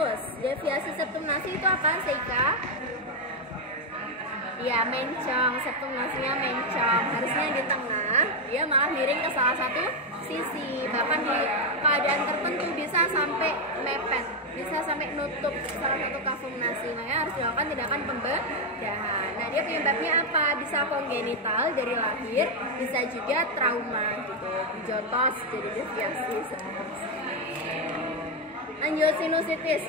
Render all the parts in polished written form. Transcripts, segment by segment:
Terus, deviasi septum nasi itu apa, Seika? Ya, mencong. Septum nasinya mencong. Harusnya di tengah, dia malah miring ke salah satu sisi. Bahkan di keadaan tertentu bisa sampai mepet, bisa sampai nutup salah satu kafum nasi. Makanya harus dilakukan tindakan pembedahan. Nah, dia penyebabnya apa? Bisa kongenital dari lahir, bisa juga trauma gitu, jotos jadi deviasi septum nasi. Lanjut, sinusitis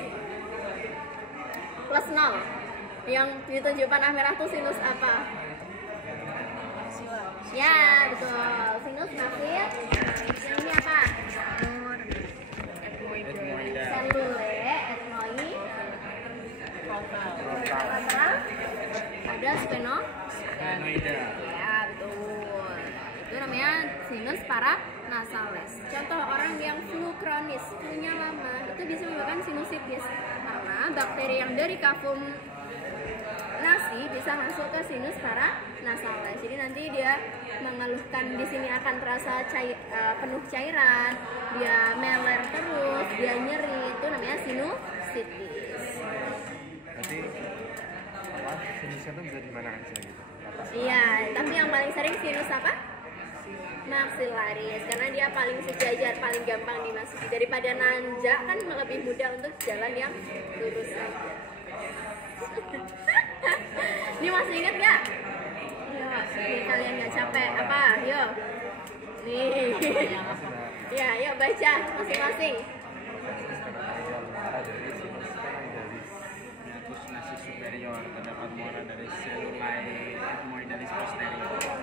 plus 0. Yang ditunjukkan panah merah tuh sinus apa? Ya, betul. Sinus nafir. Ini apa? Selule, etmoi. Lateral. Ada sphenoida. Ya, betul. Itu namanya sinus paranasales. Contoh orang yang flu kronis, flu-nya lama, itu bisa menyebabkan sinusitis. Karena bakteri yang dari kafum nasi bisa masuk ke sinus paranasales. Jadi nanti dia mengeluhkan, di sini akan terasa penuh cairan, dia meler terus, dia nyeri, itu namanya sinusitis. Berarti sinusnya tuh bisa dimana aja gitu? Iya, tapi yang paling sering sinus apa? Maxillaris, karena dia paling sejajar, paling gampang dimasuki. Daripada nanjak kan lebih mudah untuk jalan yang lurus saja. Ini masih ingat nggak? Nih, kalian nggak capek apa? Yuk, nih, ya, yuk baca masing-masing. Meatus nasi superior, terdapat muara dari selulai etmoidalis posterior.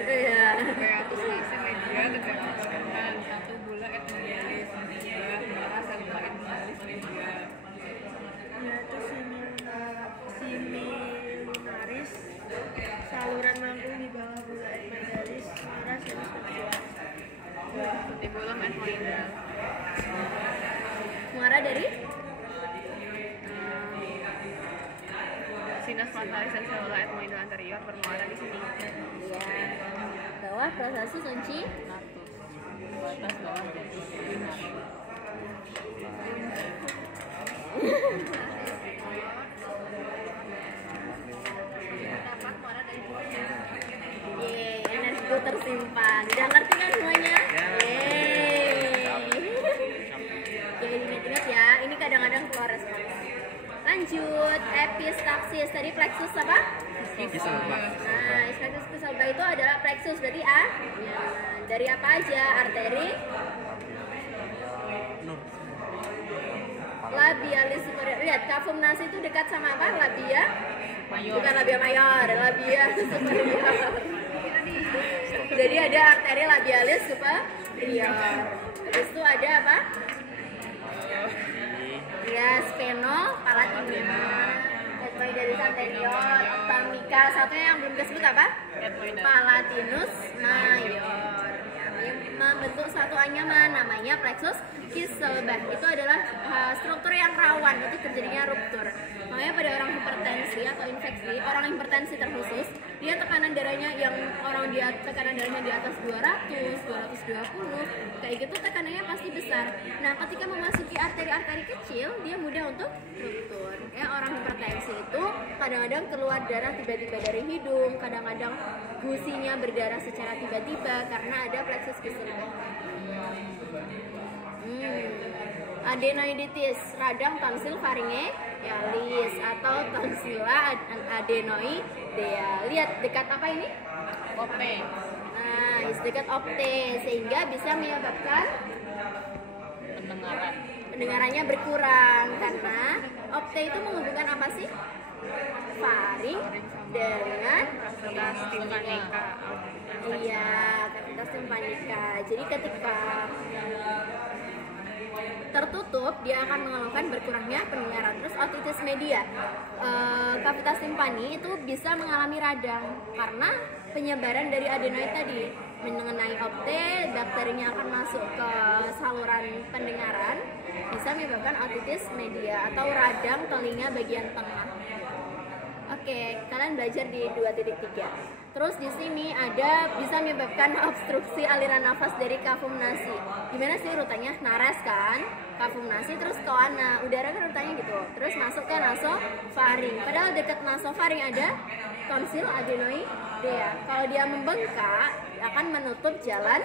Iya. Meatus nasi media terdapat sekitar 1 bula etmoidalis, 2 muara selulai etmoidalis media. Meatus similunaris, saluran melengkung di bawah bula etmoidalis, muara sinus kecil. Petibulum etmoidal. Muara dari? Sinus frontalis dan selula etmoidal anterior bermuara di sini. Iya. Bawah prosesi kunci. Batas bawah jadi Yeay, energiku tersimpan. Udah ngerti kan semuanya? Yeay. Oke, ingat-ingat ya. Ini kadang-kadang keluar respons. Lanjut, epistaksis. Tadi plexus apa? Nah, epistaksis kesalba itu adalah plexus. Berarti A. Ya, dari apa aja? Arteri, labialis superior. Lihat, kafum nasi itu dekat sama apa? Labia mayor. Bukan labia mayor, labia superior. Jadi ada arteri labialis superior. Terus itu ada apa? Ya, speno, palatina, etmoidalis anterior, ophthalmica. Satunya yang belum disebut apa? Palatinus mayor. Yang membentuk satu anyaman namanya plexus Kisselbach. Itu adalah struktur yang rawan untuk terjadinya ruptur. Makanya pada orang hipertensi atau infeksi, orang hipertensi terkhusus, dia tekanan darahnya yang orang dia tekanan darahnya di atas 200, 220, kayak gitu tekanannya pasti besar. Nah, ketika memasuki arteri-arteri kecil, dia mudah untuk ruptur. Ya, orang hipertensi itu kadang-kadang keluar darah tiba-tiba dari hidung, kadang-kadang gusinya berdarah secara tiba-tiba karena ada plexus Kisselbach. Adenoiditis, radang tonsil pharyngealis atau tonsilla adenoidea. Lihat dekat apa ini? Opte. Nah, dekat opte, sehingga bisa menyebabkan pendengarannya berkurang karena opte itu menghubungkan apa sih? Faring dengan Kavitas tympanica. iya, kavitas tympanica. Jadi ketika tertutup, dia akan mengeluhkan berkurangnya pendengaran. Terus otitis media, kavitas timpani itu bisa mengalami radang karena penyebaran dari adenoid tadi mengenai opte, bakterinya akan masuk ke saluran pendengaran, bisa menyebabkan otitis media atau radang telinga bagian tengah. Oke, kalian belajar di 2.3. Terus di sini ada bisa menyebabkan obstruksi aliran nafas dari kafum nasi. Gimana sih urutannya? Nares kan, kafum nasi, terus koana. Udara kan urutannya gitu. Terus masuk ke nasofaring. Padahal dekat nasofaring ada tonsil adenoidea. Kalau dia membengkak akan menutup jalan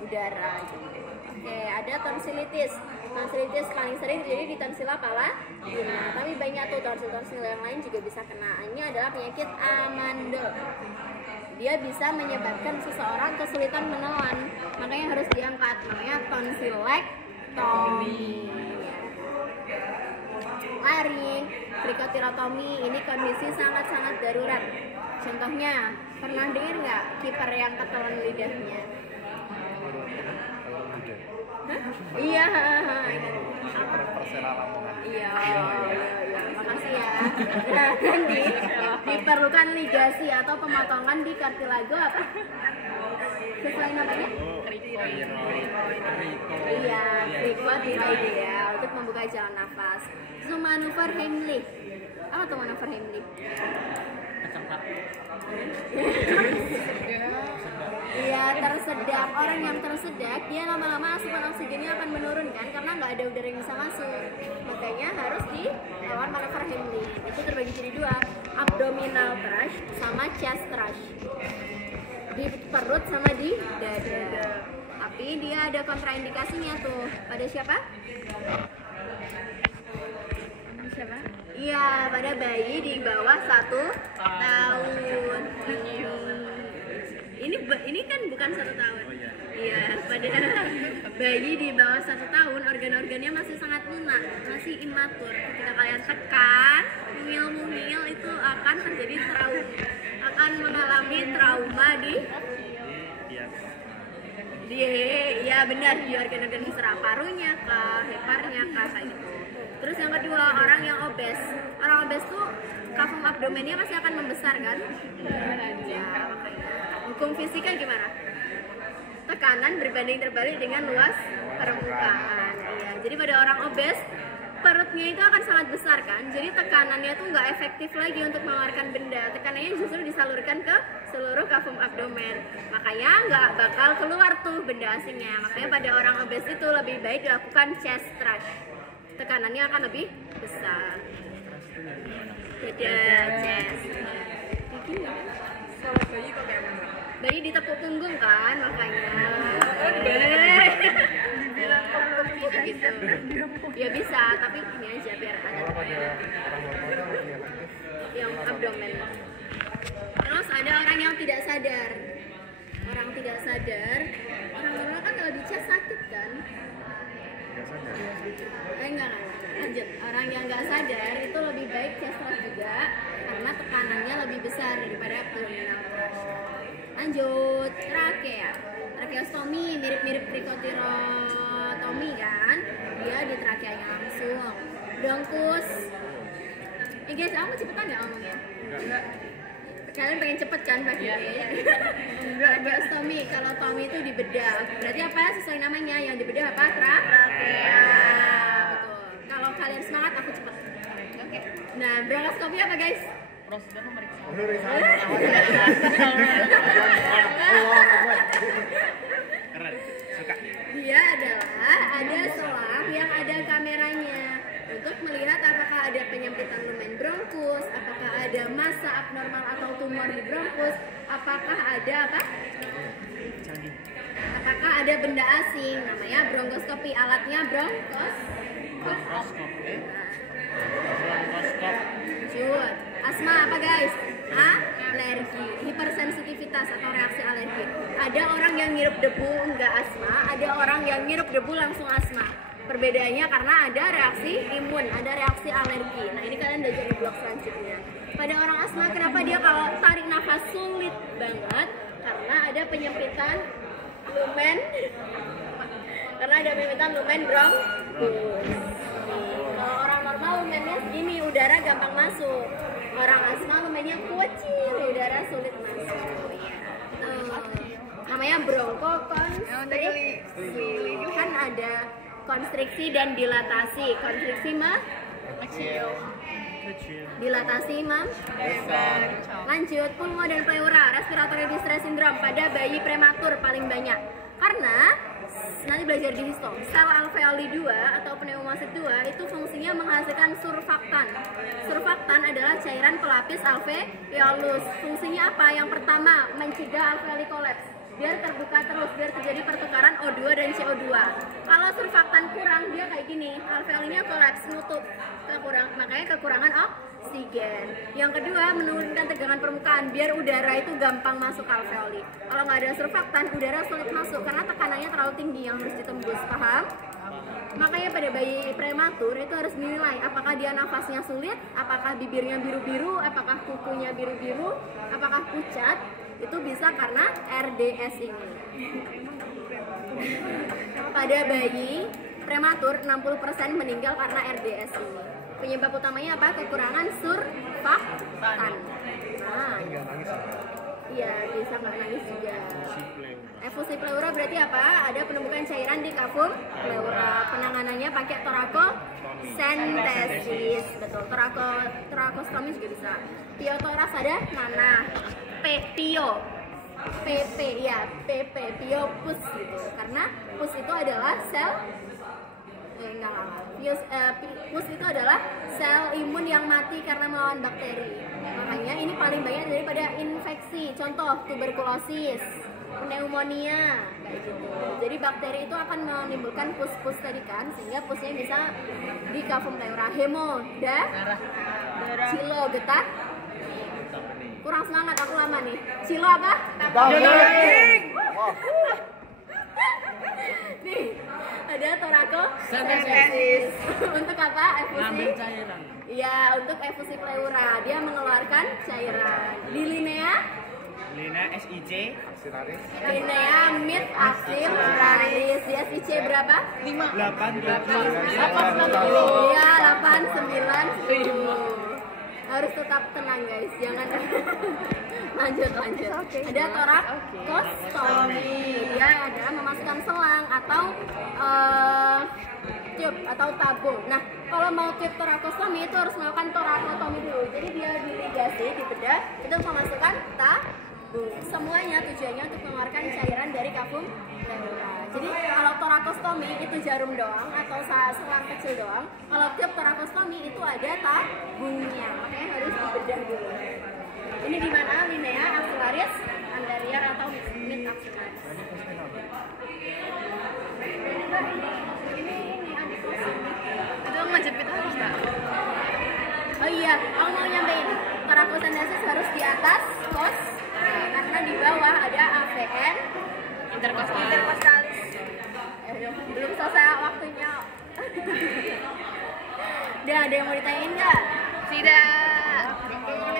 udara gitu. Oke, ada tonsilitis. Tonsilitis paling sering terjadi di tonsila palatina. Tapi banyak tuh tonsil-tonsil yang lain juga bisa kena. Ini adalah penyakit amandel. Dia bisa menyebabkan seseorang kesulitan menelan. Makanya harus diangkat. Namanya tonsilektomi. Laring, krikotilotomi ini kondisi sangat-sangat darurat. Contohnya, pernah dengar nggak kiper yang ketelan lidahnya? Hah? Iya. Persela Lamongan. Iya. Makasih ya. Nah, dan diperlukan ligasi atau pemotongan di kartilago apa? Sesuai namanya? Iya, krikotiloidea untuk membuka jalan nafas. Terus manuver Heimlich. Apa tuh manuver Heimlich? Iya, tersedak. Orang yang tersedak dia lama-lama asupan oksigennya akan menurun kan, karena nggak ada udara yang bisa masuk. Makanya harus dilawan manuver Heimlich. Itu terbagi jadi dua, abdominal thrush sama chest thrush. Di perut sama di dada. Tapi dia ada kontraindikasinya tuh. Pada siapa? Siapa? Iya, pada bayi di bawah 1 tahun. Ini kan bukan 1 tahun. Iya, pada bayi di bawah 1 tahun organ-organnya masih sangat lunak, masih imatur. Ketika kalian tekan, mungil-mungil itu akan terjadi trauma, akan mengalami trauma iya benar, di organ-organ visceral, parunya kah, heparnya kah, kayak gitu. Terus yang kedua, orang yang obes. Orang obes tuh kafum abdomennya pasti akan membesar kan? Ya, makanya. Hukum fisika gimana? Tekanan berbanding terbalik dengan luas permukaan. Iya, jadi pada orang obes perutnya itu akan sangat besar kan, jadi tekanannya tuh nggak efektif lagi untuk mengeluarkan benda. Tekanannya justru disalurkan ke seluruh kafum abdomen, makanya nggak bakal keluar tuh benda asingnya. Makanya pada orang obes itu lebih baik dilakukan chest thrust, tekanannya akan lebih besar. Beda chest. Kalau bayi kok kayak mana? Bayi ditepuk punggung kan, makanya. Gitu. Ya bisa, tapi ini aja biar ada yang abdomen. Terus ada orang yang tidak sadar. Orang tidak sadar, orang normal kan kalau di chest sakit kan? Enggak. Lanjut. Orang yang nggak sadar itu lebih baik chest thrust juga karena tekanannya lebih besar daripada abdominal thrust. Lanjut, trakea. Tracheostomy mirip-mirip krikotilotomi kan? Dia di trakeanya langsung. Bronkus. Guys, kamu cepetan nggak ngomongnya? Enggak. Kalian pengen cepet kan baginya? Tracheostomy, kalau tomi itu di bedah. Berarti apa? Sesuai namanya, yang di bedah apa? Trakea. Betul. Kalau kalian semangat, aku cepet. Oke. Nah, bronkoskopi apa guys? Prosedur memeriksa. Keren, suka. Dia adalah ada selang yang ada kameranya untuk melihat apakah ada penyempitan lumen bronkus, apakah ada massa abnormal atau tumor di bronkus, apakah ada apa? Apakah ada benda asing, namanya bronkoskopi, alatnya Bronkoskop. Lanjut. Asma apa guys? Alergi, hipersensitivitas atau reaksi alergi. Ada orang yang ngirup debu enggak asma, ada orang yang ngirup debu langsung asma. Perbedaannya karena ada reaksi imun, ada reaksi alergi. Nah ini kalian belajar di blok selanjutnya. Pada orang asma kenapa dia kalau tarik nafas sulit banget? Karena ada penyempitan lumen. Karena ada penyempitan lumen bronkus. Kalau orang normal lumennya segini, udara gampang masuk. Orang asma lumennya kecil, udara sulit masuk. Namanya bronkokonstriksi. Kan ada konstriksi dan dilatasi. Konstriksi Dilatasi, Mam. Lanjut, pulmo dan pleura, respiratory distress syndrome pada bayi prematur paling banyak. Karena nanti belajar di histo, sel alveoli 2 atau pneumosit 2 itu fungsinya menghasilkan surfaktan. Surfaktan adalah cairan pelapis alveolus. Fungsinya apa? Yang pertama, mencegah alveoli kolaps. Biar terbuka terus, biar terjadi pertukaran O2 dan CO2. Kalau surfaktan kurang, dia kayak gini, alveolinya kolaps, nutup, makanya kekurangan oksigen. Yang kedua, menurunkan tegangan permukaan, biar udara itu gampang masuk alveoli. Kalau nggak ada surfaktan, udara sulit masuk karena tekanannya terlalu tinggi yang harus ditembus, paham? Makanya pada bayi prematur itu harus dinilai apakah dia nafasnya sulit, apakah bibirnya biru-biru, apakah kukunya biru-biru, apakah pucat. Itu bisa karena RDS ini. Pada bayi prematur 60% meninggal karena RDS ini. Penyebab utamanya apa? Kekurangan surfaktan. Nah, iya, bisa nggak nangis juga. Efusi pleura berarti apa? Ada penumpukan cairan di kafum pleura. Penanganannya pakai torakosentesis. Betul, torakostomi juga bisa. Piotoras ada nanah. Pio, PP ya, PP, Pio pus gitu. Karena pus itu adalah sel pus itu adalah sel imun yang mati karena melawan bakteri. Makanya ini paling banyak daripada infeksi. Contoh tuberkulosis, pneumonia kayak gitu. Jadi bakteri itu akan menimbulkan pus-pus tadi kan, sehingga pusnya bisa di kafum pleura. Hemo, darah, cilo, getah. Kurang semangat, aku lama nih. Cilo apa? Nih, ada torakosentesis. Untuk apa? Efusi? Iya, untuk efusi pleura. Dia mengeluarkan cairan. Di linea? Linea SIC. Linea mid axillaris. Dia SIC berapa? 8, 10. Iya, 8, 9, 10. Harus tetap tenang guys, jangan lanjut. Ada torakostomi, dia adalah memasukkan selang atau tube atau tabung. Nah, kalau mau tube torakostomi itu harus melakukan torakotomi dulu. Jadi dia diligasi, dibedah, itu memasukkan tabung. Semuanya tujuannya untuk mengeluarkan cairan dari kafum pleura. Jadi kalau torakostomi itu jarum doang atau selang kecil doang. Kalau tube torakostomi itu ada tabungnya, makanya harus dibedah dulu. Ini di mana? Linea axillaris anterior atau mid axillaris. Ini adikosis. Itu ngejepit apa, Mbak? Oh iya, aku mau nyampein torakosentesis harus di atas kos, karena di bawah ada AVN interkostalis. Belum selesai waktunya. Udah, ada yang mau ditanyain nggak? Tidak.